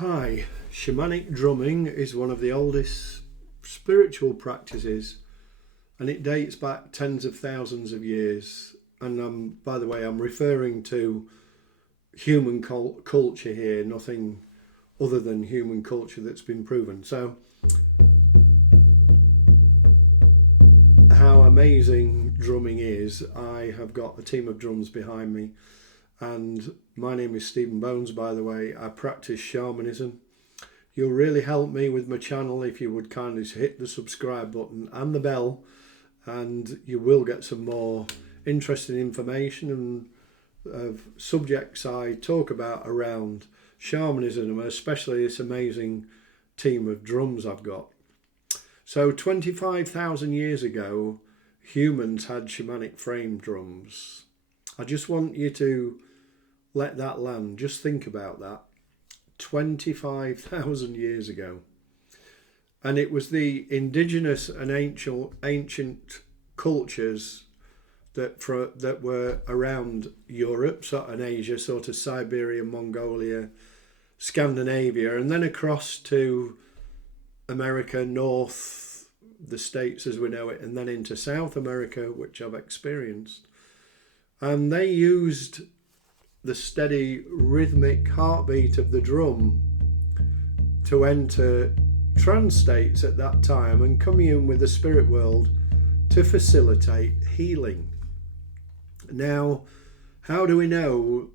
Hi, shamanic drumming is one of the oldest spiritual practices and it dates back tens of thousands of years. And by the way, I'm referring to human culture here, nothing other than human culture that's been proven. So, how amazing drumming is, I have got a team of drums behind me. And my name is Stephen Bones, by the way. I practice shamanism. You'll really help me with my channel if you would kindly hit the subscribe button and the bell, and you will get some more interesting information and of subjects I talk about around shamanism, especially this amazing team of drums I've got. So 25,000 years ago, humans had shamanic frame drums. I just want you to let that land. Just think about that. 25,000 years ago. And it was the indigenous and ancient cultures that were around Europe, sort of Asia, sort of Siberia, Mongolia, Scandinavia, and then across to America, North, the States as we know it, and then into South America, which I've experienced. And they used the steady rhythmic heartbeat of the drum to enter trance states at that time and commune with the spirit world to facilitate healing. Now, how do we know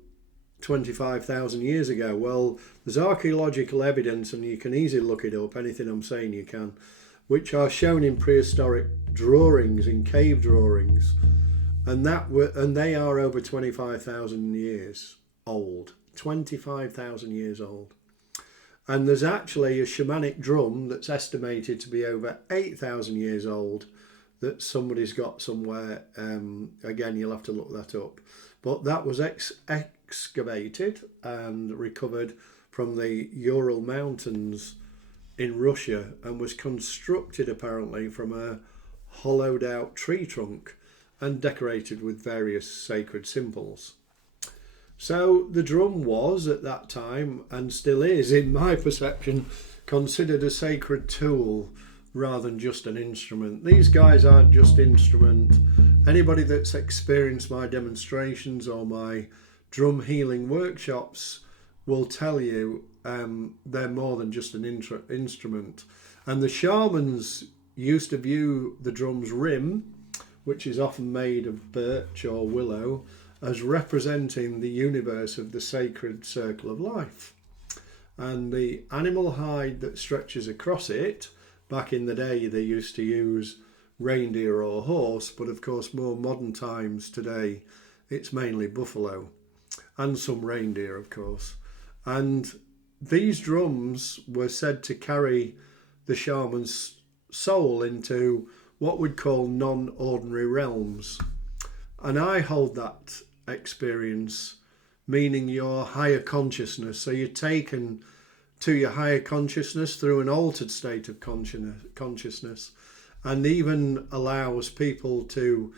25,000 years ago? Well, there's archaeological evidence, and you can easily look it up, anything I'm saying you can, which are shown in prehistoric drawings, in cave drawings. And they are over 25,000 years old. 25,000 years old. And there's actually a shamanic drum that's estimated to be over 8,000 years old that somebody's got somewhere. Again, you'll have to look that up. But that was excavated and recovered from the Ural Mountains in Russia and was constructed apparently from a hollowed out tree trunk and decorated with various sacred symbols. So the drum was at that time, and still is in my perception, considered a sacred tool rather than just an instrument. These guys aren't just instrument. Anybody that's experienced my demonstrations or my drum healing workshops will tell you they're more than just an instrument. And the shamans used to view the drum's rim, which is often made of birch or willow, as representing the universe of the sacred circle of life. And the animal hide that stretches across it, back in the day they used to use reindeer or horse, but of course more modern times today it's mainly buffalo and some reindeer of course. And these drums were said to carry the shaman's soul into what we'd call non-ordinary realms. And I hold that experience, meaning your higher consciousness. So you're taken to your higher consciousness through an altered state of consciousness, and even allows people to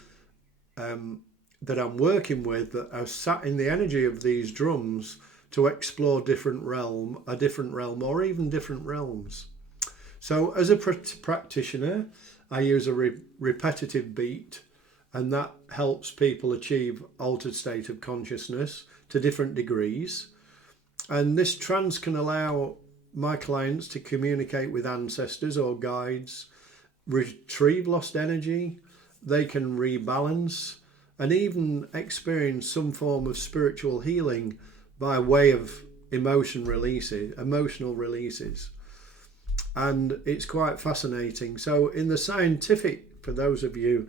that I'm working with that are sat in the energy of these drums to explore a different realm, or even different realms. So as a practitioner, I use a repetitive beat, and that helps people achieve altered state of consciousness to different degrees. And this trance can allow my clients to communicate with ancestors or guides, retrieve lost energy, they can rebalance, and even experience some form of spiritual healing by way of emotional releases. And it's quite fascinating. So in the scientific, for those of you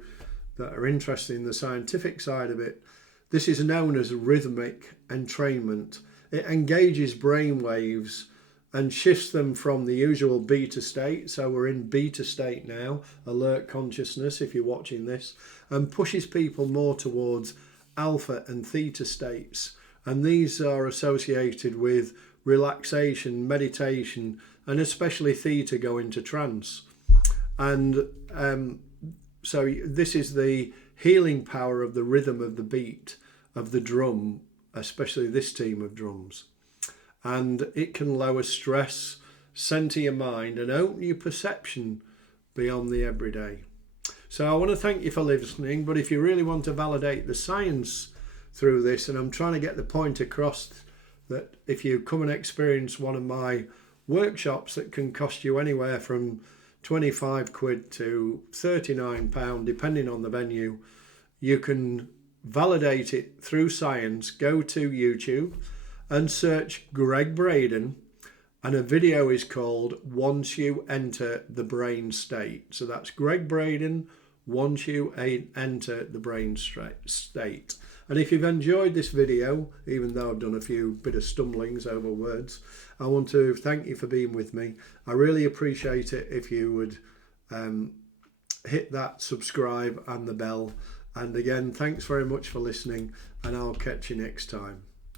that are interested in the scientific side of it, this is known as rhythmic entrainment. It engages brain waves and shifts them from the usual beta state, so we're in beta state now, alert consciousness if you're watching this, and pushes people more towards alpha and theta states. And these are associated with relaxation, meditation, and especially theta go into trance. And so this is the healing power of the rhythm of the beat of the drum, especially this team of drums. and it can lower stress, centre your mind, and open your perception beyond the everyday. So I want to thank you for listening, but if you really want to validate the science through this, and I'm trying to get the point across that if you come and experience one of my workshops that can cost you anywhere from 25 quid to £39, depending on the venue, you can validate it through science. Go to YouTube and search Greg Braden, and a video is called Once You Enter the Brain State. So that's Greg Braden, Once You Enter the Brain State. And if you've enjoyed this video, even though I've done a few bit of stumblings over words, I want to thank you for being with me. I really appreciate it if you would hit that subscribe and the bell. And again, thanks very much for listening, and I'll catch you next time.